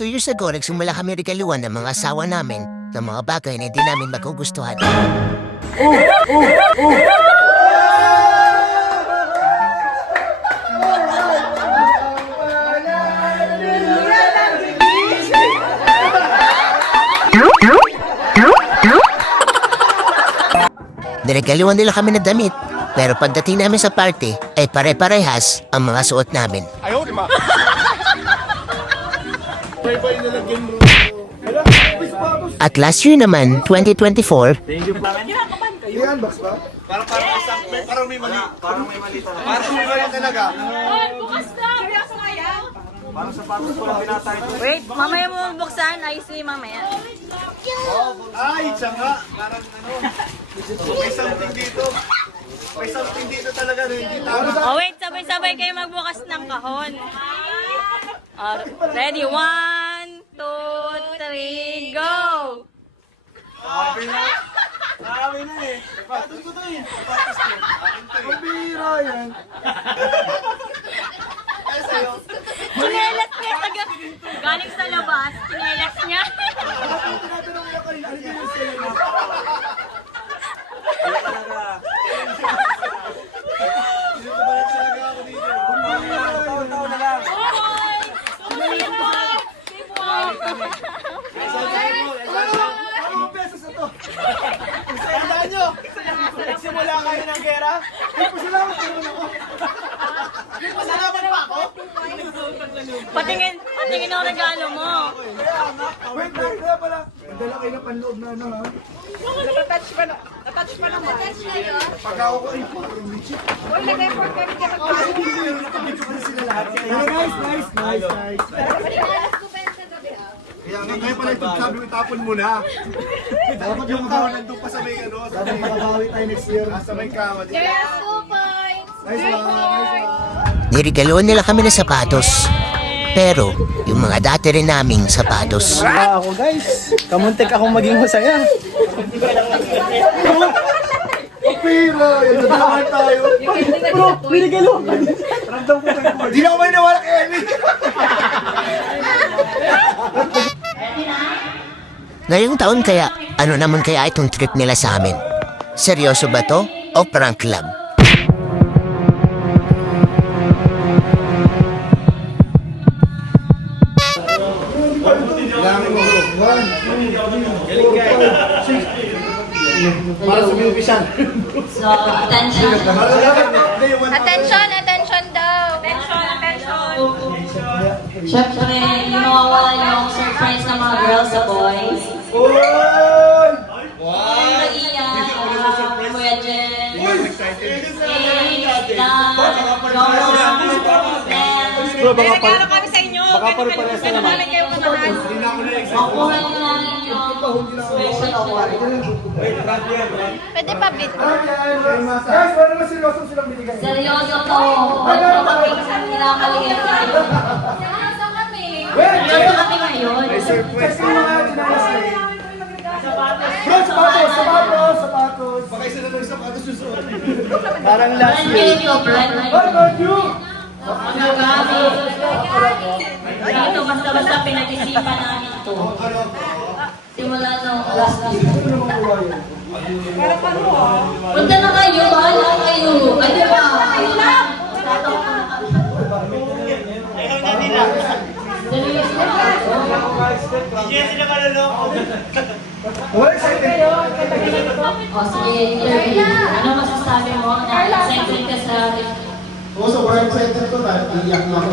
2 years ago, nagsimula kami regaluhan ng mga asawa namin ng mga bagay na hindi namin magugustuhan. Niregaluhan nila kami ng damit, pero pagdating namin sa party, ay pare-parehas ang mga suot namin. Ayaw, di ba? At last year naman, 2024, I-unbox ba? Parang may mali. Parang may mali talaga. Parang may mali talaga. Bukas na! Seryoso nga yan? Parang sapatos ko lang pinatay ito. Wait, mamaya mo buksan. Ay, si mamaya. Ay, siya nga. Parang ano. May something dito. May something dito talaga na hindi tama. Oh, wait. Sabay-sabay kayo magbukas ng kahon. Ready? 1, 2, 3, go! Sabi na. Sabi na eh. Sapatos ko to eh. Sapatos ko. Akin to eh. Pabira yan. Ay, sa'yo. Chinelas niya. Galing sa labas. Chinelas niya. Tinatanong niya kanina. Ano din yung sa'yo na? Talaga. Dito ba talaga ako dito? Taon na lang. Anong pesos na to? Tandaan nyo! Nagsimula kayo ng gera? May pasalamat naman ako. May pasalamat pa ako? Patingin ang regalo mo. Wait, kaya pala. Dala kayo na panloob na ano ha? Natatouch pa na. Natouch pa naman. Pagka ako ay parang legit. Uy, nag-effort kami ka magpapalala. Pero nakabidyo ko na sila lahat. Nice. Kaya nga ngayon pala itong sabi mo itapon mo na. Dapat yung kawa nandun pa sa may ano. Sabi mababawi tayo next year. Sa may kama. Yes, 2 points. Nice one. niregaluhan nila kami ng sapatos. Pero, yung mga dati rin naming sapatos. Ako guys, kamuntik akong maging masaya. Pira! Yan naman tayo. Bro, binigalo ka. Ramdam ko kayo po. Di na ako may nawala kay Emmy. Ngayong taon kaya, ano naman kaya itong trip nila sa amin? Seryoso ba to? O prank club? Kailangan mo bro. 1, 2, 3, 4, 5, 6. Para sa binupisan. So, attention. Attention daw. Attention. Siyempre, yung mawawala yung surprise ng mga girls sa boys. Oy! Kuya Iya, Kuya Jen, Bro, baka pa... Regalo kami sa inyo. Baka pare-parehas na naman. Kayo kamahal. makuha na namin yung special award. Pwede pa bit. Guys, wala naman seryoso silang binigay. Seryoso to. Ba't mo kami kinakaligay tayo? Seryoso kami. Seryoso kami ngayon. Surprise ko mga tinalas na eh. Bro, sapatos. Baka isa na lang sapatos susunod. Parang last Brand year. new to, brand new. What about you? Mga gamit. Dito, basta-basta pinag-isipan namin to. Simula nung last year. Punta na kayo, bahala kayo. Ano ba? Ayaw na. Ayaw na nila. Seryoso. Wala excited. O sige, interview. Ano masasabi mo na excited ka sa... Oo, sobrang excited ko dahil iiyak na ako.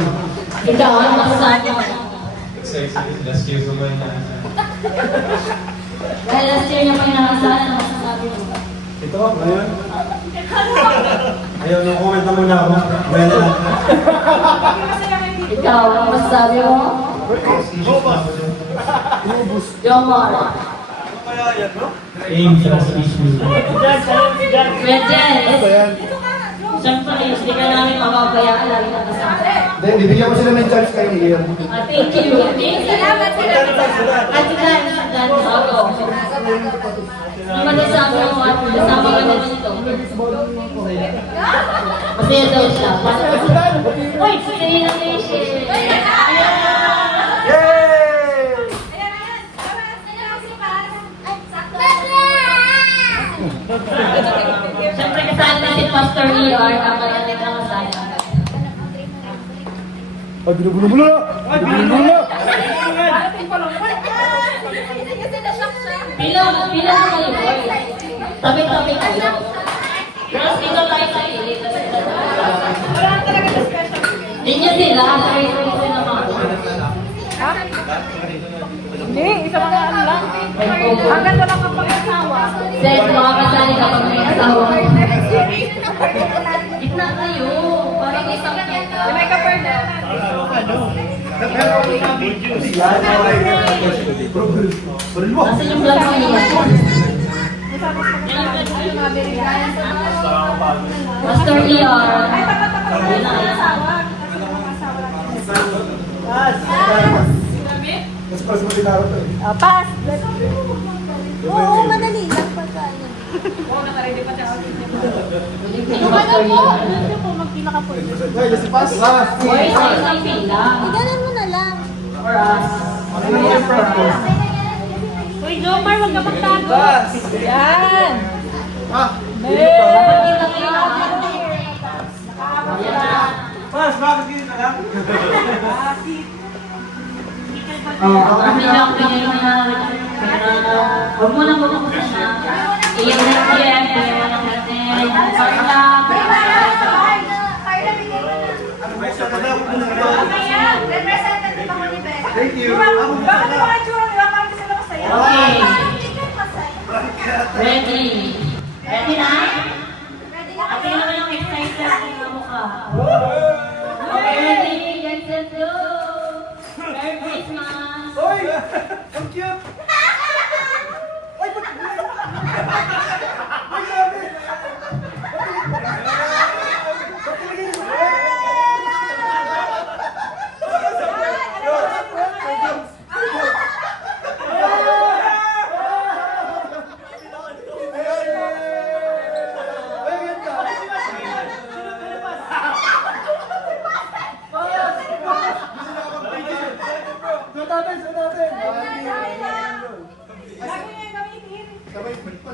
Ikaw, ano masasabi mo? Excited, last year ko man na. Dahil last year niya pa inakasahan, ano masasabi mo? Ito, ngayon. Ayaw nung comment na muna ako. Well, Ikaw, ano masasabi mo? Jomar. Aim just issue. Kuya Jen. Siyempre, hindi ka namin mababayaan. Lagi na kasama. Then, bibigyan ko sila ng chance kayo i-year. Thank you. Salamat. Ate Dan, ako. Ano masasabi mo at kasama ka na dito? Masaya daw siya. Uy, sa'yo lang yung share. Yay! Siyempre kasali na si Pastor Leor, kapag natin na kasali. Ay, binubulo-bulo na! Ay, binubulo na! Bilang kayo, boy. Tabi-tabi kayo. Girls, dito tayo sa ilit. Hindi niya sila. Sorry sila mga. Hindi, isa mga ano lang. Ang ganda lang kapag asawa. Sen, makakasali kapag may asawa. Gitna kayo. Parang isang kita. May ka-partner. Nasaan yung vlog mo yan? Pastor Leor. Yun na yan. Mas pas mo dinaro to eh. Pass. Oo, madali lang pagka ano. Yung Pastor Leor. Ay, si Pas! Boy, sa isang pila. Iganan mo na lang. For us. Uy, Jomar, huwag ka magtago. Yan. Dapat kita kayo na. Pas, bakit ganyan ka lang? Kami lang pinag-ina. Huwag mo nang bumukusan na. Iyan na siya. Iyan na natin. Sorry lang. Thank you! Okay. Ready. Ready na? Okay naman yung excited ng mukha. Okay, ready? Get set, go! Merry Christmas! Hoy! Ang cute!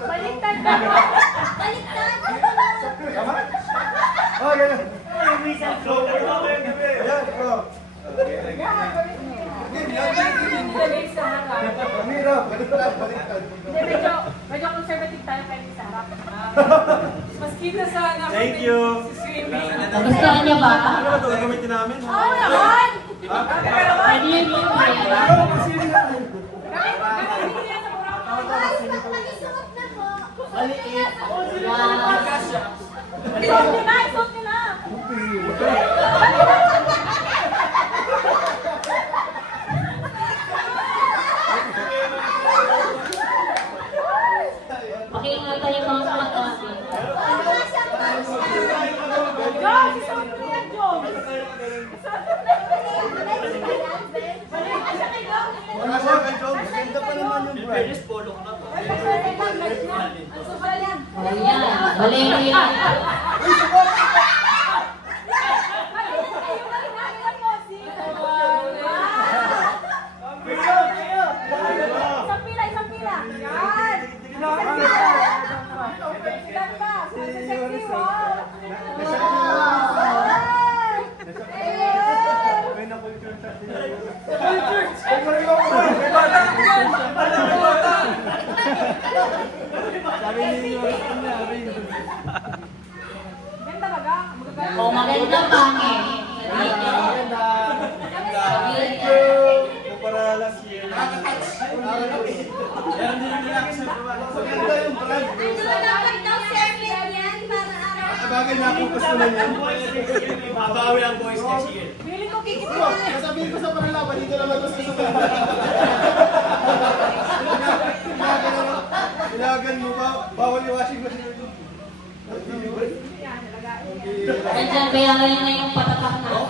Baliktad na. Baliktad. Oh, ganyan! Ayan, ikaw! Mira, baliktad, baliktad. Medyo conservative tayo kayo sa harap. Mas kita sa Thank you! Gustuhan niya ba? Ano ba ito? Gagamitin namin? Oo naman! Ready yung music? Isuot nyo na! Isuot nyo na! Pakinggan yung mga sulat natin. Jom! Isuot nyo yan, Jom! Wala siya, kay Jom. Ganda pa naman yung bride. Ayan, balero yan. Isang pila, isang pila! Yan! Sigat pa! Sexy, wow! Ganda baga? Magaganda. O maganda pangit. Para last year. Meron din yung lalaki sa baba. Maganda yung bride. Dapat daw separate yan para araw. Bagay na po gusto na yan. Mabawi ang boys next year. Pili ko kikit Bro, sasabihin ko sa panalaban, dito naman ito sa susunod. Ilagan mo ba? Bawal yung washing machine. Nandiyan, kaya ngayon na yung patatak natin.